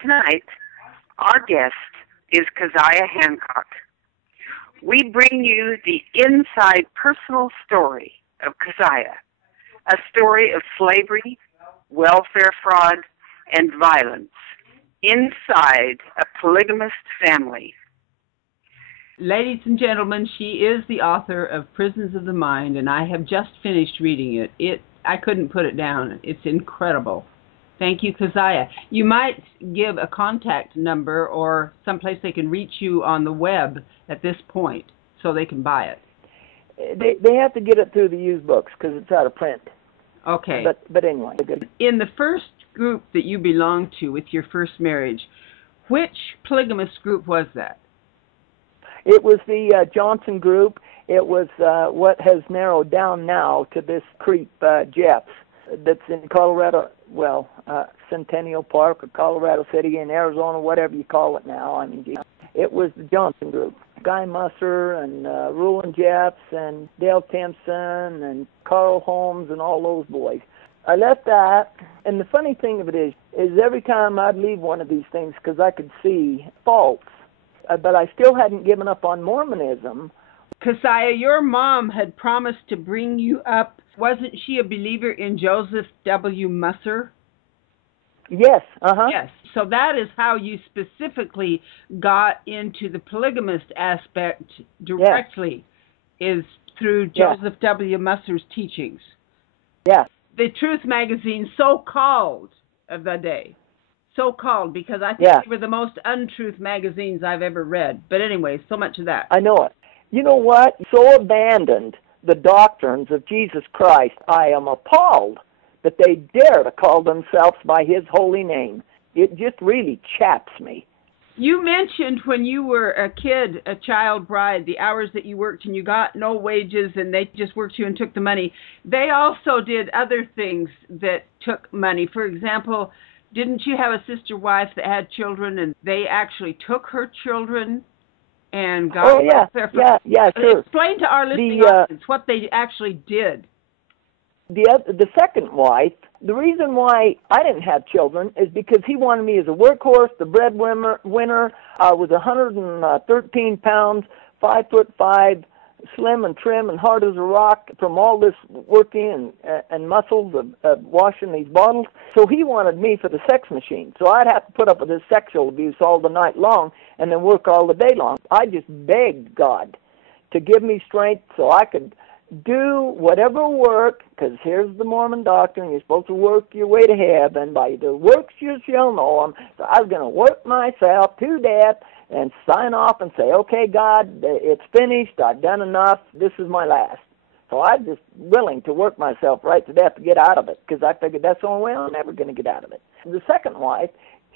Tonight, our guest is Kaziah Hancock. We bring you the inside personal story of Kaziah, a story of slavery, welfare fraud, and violence inside a polygamist family. Ladies and gentlemen, she is the author of Prisons of the Mind, and I have just finished reading it. I couldn't put it down. It's incredible. Thank you, Kaziah. You might give a contact number or someplace they can reach you on the web at this point so they can buy it. They have to get it through the used books because it's out of print. Okay. But anyway. In the first group that you belonged to with your first marriage, which polygamist group was that? It was the Johnson group. It was what has narrowed down now to this creep, Jeff's, that's in Colorado, Centennial Park or Colorado City in Arizona, whatever you call it now. I mean, it was the Johnson group. Guy Musser and Rulon Jeffs and Dale Timpson and Carl Holmes and all those boys. I left that, and the funny thing of it is every time I'd leave one of these things because I could see faults, but I still hadn't given up on Mormonism. Kaziah, your mom had promised to bring you up. Wasn't she a believer in Joseph W. Musser? Yes, Yes, so that is how you specifically got into the polygamist aspect directly, is through Joseph W. Musser's teachings. Yes. The Truth magazine, so-called of the day. So-called, because I think they were the most untruth magazines I've ever read. But anyway, so much of that. I know it. You know what? So abandoned the doctrines of Jesus Christ, I am appalled that they dare to call themselves by his holy name. It just really chaps me. You mentioned when you were a kid, a child bride, the hours that you worked and you got no wages and they just worked you and took the money. They also did other things that took money. For example, didn't you have a sister wife that had children and they actually took her children and got welfare? Sure. Explain to our listening audience what they actually did. The second wife, the reason why I didn't have children is because he wanted me as a workhorse, the breadwinner. I was 113 pounds, 5'5", slim and trim and hard as a rock from all this working and muscles of washing these bottles. So he wanted me for the sex machine. So I'd have to put up with his sexual abuse all the night long and then work all the day long. I just begged God to give me strength so I could do whatever work, because here's the Mormon doctrine, you're supposed to work your way to heaven, by the works you shall know them. So I was going to work myself to death and sign off and say, okay, God, it's finished, I've done enough, this is my last. So I was just willing to work myself right to death to get out of it, because I figured that's the only way I'm ever going to get out of it. The second wife,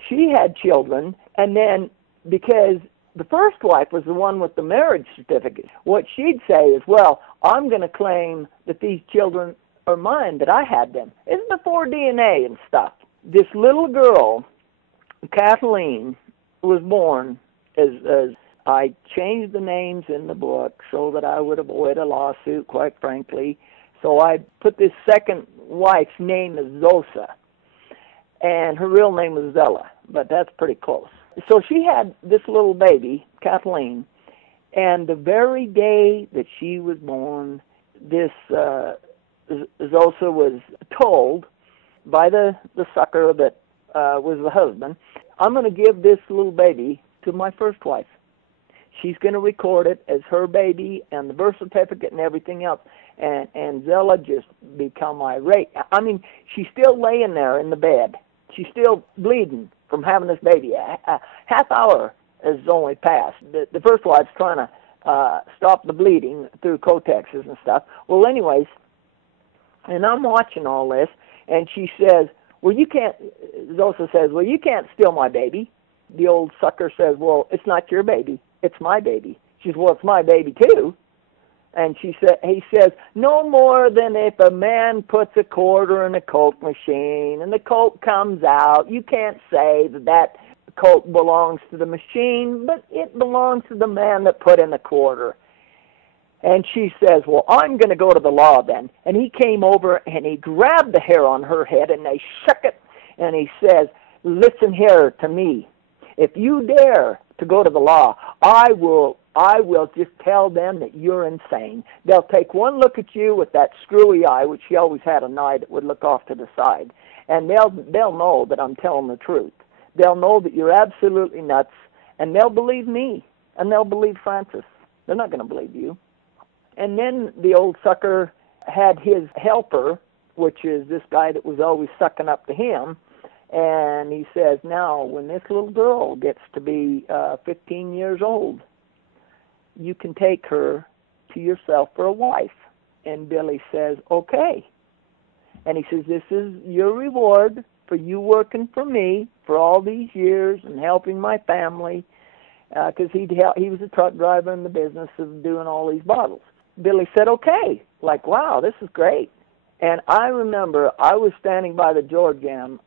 she had children, and then because the first wife was the one with the marriage certificate, what she'd say is, well, I'm going to claim that these children are mine, that I had them. It's before DNA and stuff. This little girl, Kathleen, was born as I changed the names in the book so that I would avoid a lawsuit, quite frankly. So I put this second wife's name as Zosa, and her real name was Zella, but that's pretty close. So she had this little baby, Kathleen, and the very day that she was born, this Zosa was told by the sucker that was the husband, I'm going to give this little baby to my first wife. She's going to record it as her baby and the birth certificate and everything else. And Zella just become irate. I mean, she's still laying there in the bed. She's still bleeding from having this baby. A half hour has only passed. The first wife's trying to stop the bleeding through Kotexes and stuff. Well, anyways, and I'm watching all this, and she says, well, you can't, Zosa says, well, you can't steal my baby. The old sucker says, well, it's not your baby. It's my baby. She says, well, it's my baby too. And he says, no more than if a man puts a quarter in a Coke machine and the Coke comes out, you can't say that Coke belongs to the machine, but it belongs to the man that put in the quarter. And she says, well, I'm going to go to the law then. And he came over and he grabbed the hair on her head and they shook it. And he says, listen here to me. If you dare to go to the law, I will just tell them that you're insane. They'll take one look at you with that screwy eye, which she always had an eye that would look off to the side, and they'll know that I'm telling the truth. They'll know that you're absolutely nuts, and they'll believe me, and they'll believe Francis. They're not going to believe you. And then the old sucker had his helper, which is this guy that was always sucking up to him, and he says, now, when this little girl gets to be 15 years old, you can take her to yourself for a wife. And Billy says, okay. And he says, this is your reward for you working for me for all these years and helping my family, because he was a truck driver in the business of doing all these bottles. Billy said, okay. Like, wow, this is great. And I remember I was standing by the door jamb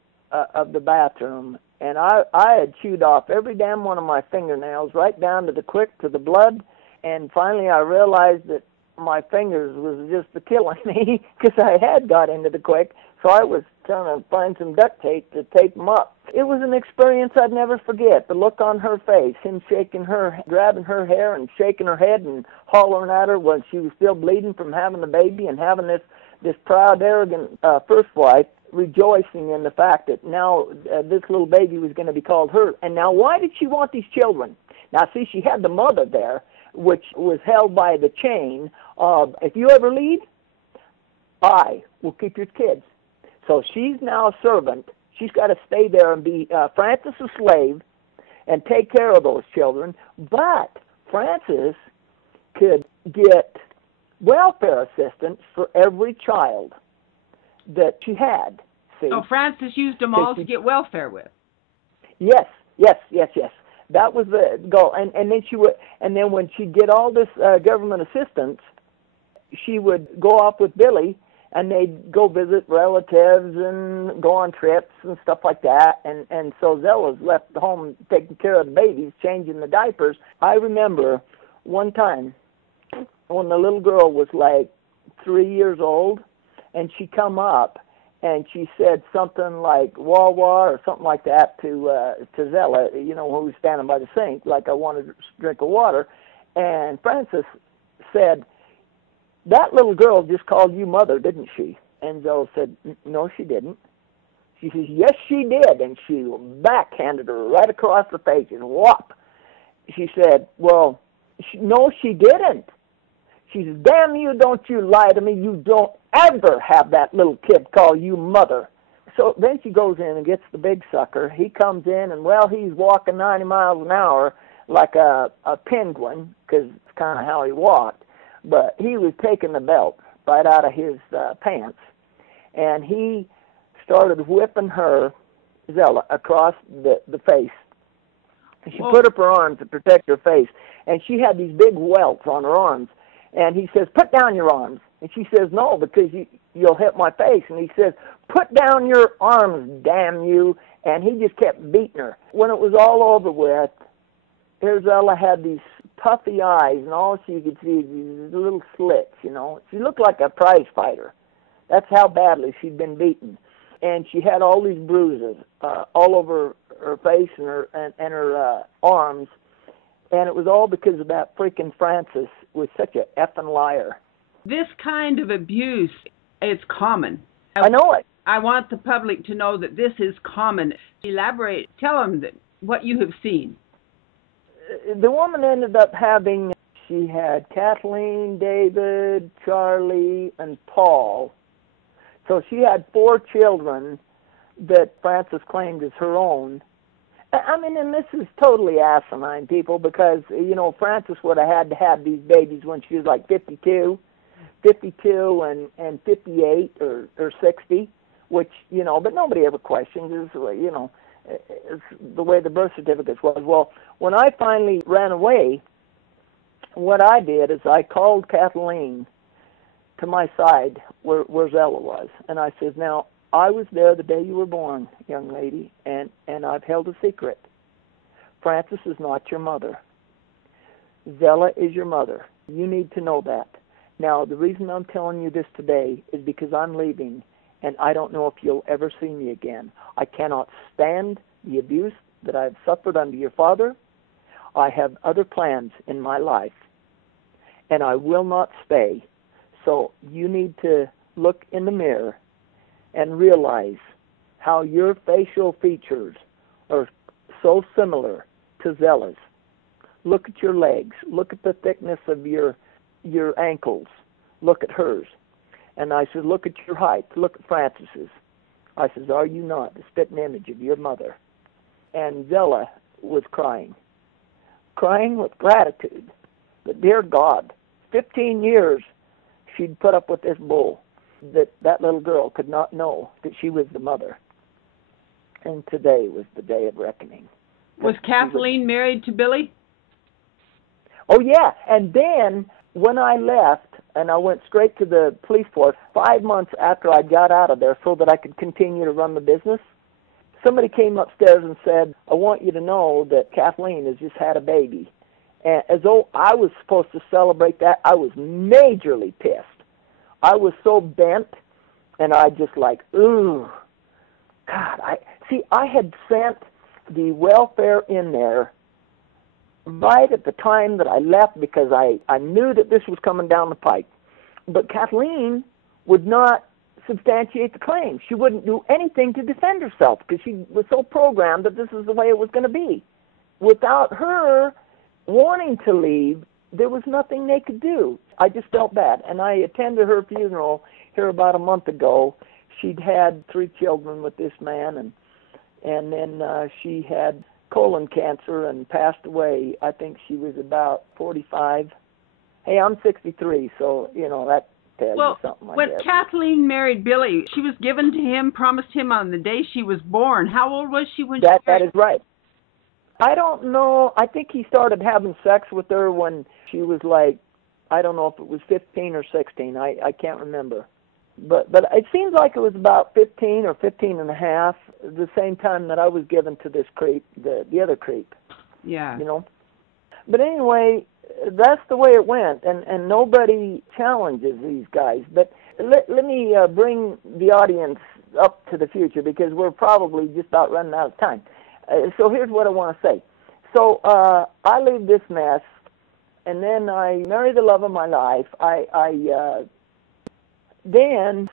of the bathroom, and I had chewed off every damn one of my fingernails, right down to the quick, to the blood, and finally I realized that my fingers was just killing me because I had got into the quick, so I was trying to find some duct tape to tape them up. It was an experience I'd never forget. The look on her face, him shaking her, grabbing her hair and shaking her head and hollering at her when she was still bleeding from having the baby, and having this proud, arrogant first wife rejoicing in the fact that now this little baby was going to be called hers. And now why did she want these children? Now, see, she had the mother there, which was held by the chain of, if you ever leave, I will keep your kids. So she's now a servant. She's got to stay there and be Francis' slave and take care of those children. But Francis could get welfare assistance for every child that she had. See? So Francis used them all to get welfare with. Yes. That was the goal. And then when she'd get all this government assistance, she would go off with Billy, and they'd go visit relatives and go on trips and stuff like that. And so Zella's left home taking care of the babies, changing the diapers. I remember one time when the little girl was like 3 years old, and she come up and she said something like wah wah or something like that to Zella, you know, who was standing by the sink, like I wanted a drink of water. And Francis said, that little girl just called you mother, didn't she? And Zella said, no, she didn't. She says, yes, she did. And she backhanded her right across the face and whop. She said, well, no, she didn't. She says, damn you, don't you lie to me. You don't ever have that little kid call you mother. So then she goes in and gets the big sucker. He comes in, and, well, he's walking 90 miles an hour like a penguin, because it's kind of how he walked. But he was taking the belt right out of his pants, and he started whipping her, Zella, across the face. And she put up her arms to protect her face, and she had these big welts on her arms. And he says, put down your arms. And she says, no, because you'll hit my face. And he says, put down your arms, damn you. And he just kept beating her. When it was all over with, Zella had these puffy eyes, and all she could see these little slits, you know. She looked like a prize fighter. That's how badly she'd been beaten. And she had all these bruises all over her face and her arms. And it was all because of that freaking Francis was such a effing liar. This kind of abuse, it's common. I know it. I want the public to know that this is common. Elaborate. Tell them what you have seen. The woman ended up having, she had Kathleen, David, Charlie, and Paul. So she had 4 children that Francis claimed as her own. I mean, and this is totally asinine, people, because, you know, Francis would have had to have these babies when she was like 52 and 58 or 60, which, you know, but nobody ever questions is, you know, it's the way the birth certificates was. Well, when I finally ran away, what I did is I called Kathleen to my side where Zella was, and I said, now, I was there the day you were born, young lady, and I've held a secret. Francis is not your mother. Zella is your mother. You need to know that. Now, the reason I'm telling you this today is because I'm leaving, and I don't know if you'll ever see me again. I cannot stand the abuse that I've suffered under your father. I have other plans in my life, and I will not stay. So you need to look in the mirror and realize how your facial features are so similar to Zella's. Look at your legs. Look at the thickness of your ankles. Look at hers. And I said, look at your height. Look at Francis's. I says, are you not the spitting image of your mother? And Zella was crying with gratitude. But dear God, 15 years she'd put up with this bull, that little girl could not know that she was the mother. And today was the day of reckoning. Was Kathleen married to Billy? Oh, yeah. And then when I left, and I went straight to the police force 5 months after I got out of there so that I could continue to run the business, somebody came upstairs and said, I want you to know that Kathleen has just had a baby. And as though I was supposed to celebrate that, I was majorly pissed. I was so bent, and I just like, ooh, God. I had sent the welfare in there right at the time that I left because I knew that this was coming down the pike. But Kathleen would not substantiate the claim. She wouldn't do anything to defend herself because she was so programmed that this is the way it was going to be. Without her wanting to leave, there was nothing they could do. I just felt bad. And I attended her funeral here about a month ago. She'd had 3 children with this man, and then she had colon cancer and passed away. I think she was about 45. Hey, I'm 63, so, that tells you something, I when guess. Kathleen married Billy, she was given to him, promised him on the day she was born. How old was she when she That married? is right. I don't know. I think he started having sex with her when she was like, I don't know if it was 15 or 16. I can't remember. But it seems like it was about 15 or 15 and a half, the same time that I was given to this creep, the other creep. Yeah. But anyway, that's the way it went, and nobody challenges these guys. But let me bring the audience up to the future because we're probably just about running out of time. So here's what I want to say. So I leave this mess, and then I marry the love of my life. Then